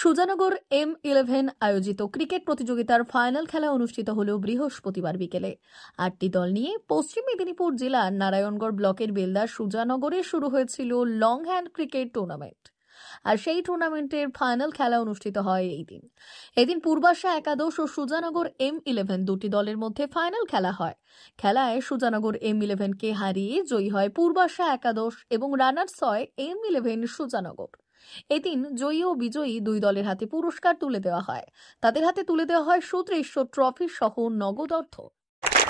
Sujanagar M11 আয়োজিত cricket প্রতিযোগিতার final খেলা অনুষ্ঠিত হল বৃহস্পতিবার বিকেলে। 8টি দল নিয়ে পশ্চিম মেদিনীপুর জেলার নারায়ণগড় ব্লকের বেলদা সুজানগরে শুরু হয়েছিল লং হ্যান্ড ক্রিকেট টুর্নামেন্ট। আর সেই টুর্নামেন্টের ফাইনাল খেলা অনুষ্ঠিত হয় এদিন পূর্বাশা একাদশ ও সুজানগর M11 দুটি দলের মধ্যে ফাইনাল খেলা হয়। খেলায় সুজানগর M11 কে হারিয়ে জয়ী হয় পূর্বাশা একাদশ এবং রানার্স হয় M11 সুজানগর। এদিন জয়ী ও বিজয়ী দুই দলের হাতে পুরস্কার তুলে দেওয়া হয়। তাদের হাতে তুলে দেওয়া হয় সুদৃশ্য ট্রফি সহ নগদ অর্থ।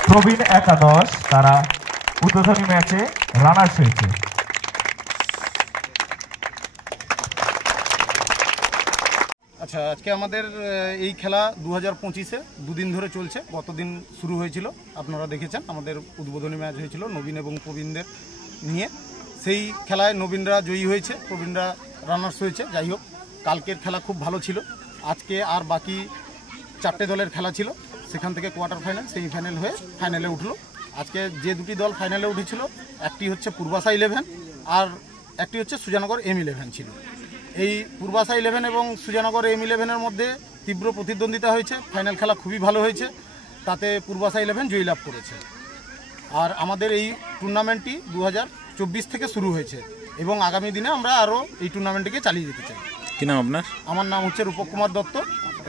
প্রবীণ একাদশ তারা উদ্বোধনী ম্যাচে রানার্স হয়েছে। আচ্ছা, আজকে আমাদের এই খেলা 2025-এ দুদিন ধরে চলছে। গতদিন শুরু হয়েছিল, আপনারা দেখেছেন আমাদের উদ্বোধনী ম্যাচ হয়েছিল নবীন এবং প্রবীণদের নিয়ে। সেই খেলায় নবীনরা জয়ী হয়েছে, প্রবীণরা রানার্স হয়েছে। যাই হোক, কালকের খেলা খুব ভালো ছিল। আজকে আর বাকি 4টে দলের খেলা ছিল, সেখান থেকে কোয়ার্টার ফাইনাল সেমিফাইনাল হয়ে ফাইনালে উঠলো। আজকে যে দুটি দল ফাইনালে উঠেছিল, একটি হচ্ছে পূর্বাশা 11 আর একটি হচ্ছে সুজানগর M11 ছিল। এই পূর্বাশা 11 এবং সুজানগর M11-এর মধ্যে তীব্র প্রতিদ্বন্দ্বিতা হয়েছে। ফাইনাল খেলা খুবই ভালো হয়েছে, তাতে পূর্বাশা 11 জয়ী লাভ করেছে। আর আমাদের এই টুর্নামেন্টটি 2024 থেকে শুরু হয়েছে এবং আগামী দিনে আমরা আরও এই টুর্নামেন্টটিকে চালিয়ে যেতে চাই। কি নাম আপনার? আমার নাম হচ্ছে রূপক কুমার দত্ত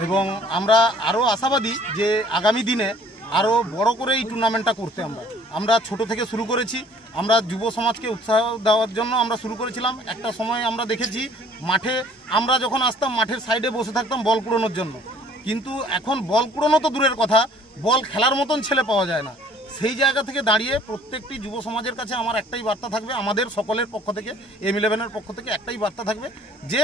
এবং আমরা আরও আশাবাদী যে আগামী দিনে আরও বড় করে এই টুর্নামেন্টটা করতে আমরা ছোট থেকে শুরু করেছি। আমরা যুব সমাজকে উৎসাহ দেওয়ার জন্য আমরা শুরু করেছিলাম। একটা সময় আমরা দেখেছি মাঠে আমরা যখন আসতাম মাঠের সাইডে বসে থাকতাম বল কুড়োনোর জন্য, কিন্তু এখন বল কুড়োনো তো দূরের কথা, বল খেলার মতন ছেলে পাওয়া যায় না। সেই জায়গা থেকে দাঁড়িয়ে প্রত্যেকটি যুব সমাজের কাছে আমার একটাই বার্তা থাকবে, আমাদের সকলের পক্ষ থেকে M11-এর পক্ষ থেকে একটাই বার্তা থাকবে যে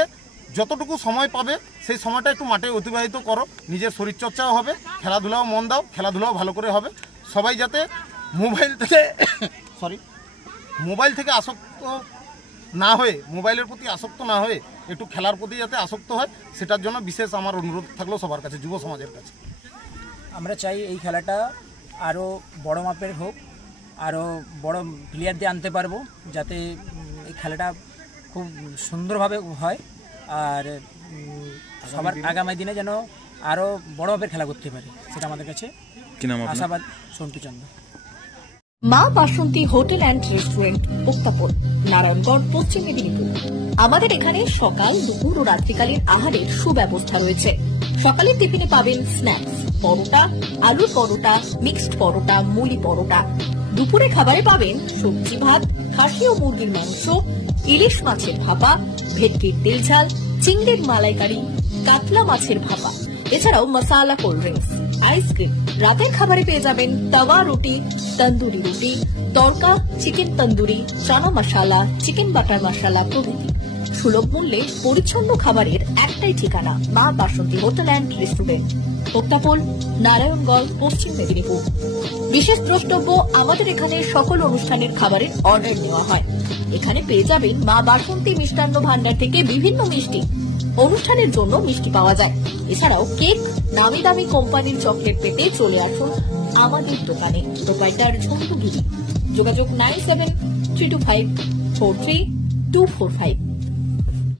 যতটুকু সময় পাবে সেই সময়টা একটু মাঠে অতিবাহিত করো, নিজের শরীরচর্চাও হবে, খেলাধুলাও মন দাও, খেলাধুলাও ভালো করে হবে। সবাই যাতে মোবাইল থেকে আসক্ত না হয়ে, মোবাইলের প্রতি আসক্ত না হয়ে একটু খেলার প্রতি যাতে আসক্ত হয়, সেটার জন্য বিশেষ আমার অনুরোধ থাকলো সবার কাছে, যুব সমাজের কাছে। আমরা চাই এই খেলাটা আরও বড় মাপের হোক, আরও বড় প্লেয়ার দিয়ে আনতে পারবো, যাতে এই খেলাটা খুব সুন্দরভাবে হয় আর সবার আগামী দিনে যেন আরও বড় মাপের খেলা করতে পারে, সেটা আমাদের কাছে আশাবাদ। সন্তু চন্দ্র। মা বাসন্তী হোটেল অ্যান্ড রেস্টুরেন্ট, উত্তাপন, নারায়ণগড়, পশ্চিম মেদিনীপুর। আমাদের এখানে সকাল, দুপুর ও রাত্রিকালীন আহারের সুব্যবস্থা রয়েছে। সকালের টিফিনে পাবেন স্ন্যাক্স, পরোটা, আলুর পরোটা, মিক্সড পরোটা, মুলি পরোটা। দুপুরে খাবারে পাবেন সবজি ভাত, খাসি ও মুরগির মাংস, ইলিশ মাছের ভাপা, ভেটকির তেল ঝাল, চিংড়ির মালাইকারি, কাতলা মাছের ভাপা, এছাড়াও মশালা কোল্ড ড্রিঙ্কস, আইসক্রিম। রাতের খাবারে পেয়ে যাবেন তাওয়া রুটি, তন্দুরি রুটি, তড়কা, চিকেন তন্দুরি, চানা মশালা, চিকেন বাটার মশালা প্রভৃতি। সুলভ মূল্যে পরিচ্ছন্ন খাবারের একটাই ঠিকানা, মা বাসন্তী হোটেল অ্যান্ড রেস্টুরেন্ট, উত্তাপন, নারায়ণগড়, পশ্চিম মেদিনীপুর। বিশেষ দ্রষ্টব্য, আমাদের এখানে সকল অনুষ্ঠানের খাবারের অর্ডার নেওয়া হয়। এখানে পেয়ে যাবেন মা বাসন্তী মিষ্টান্ন ভান্ডার থেকে বিভিন্ন মিষ্টি। অনুষ্ঠানের জন্য মিষ্টি পাওয়া যায়। এছাড়াও কেক, নামি দামি কোম্পানির চকলেট পেতে চলে আসুন আমাদের দোকানে। প্রোপাইটার ঝন্টু গিরি। যোগাযোগ 9732543245।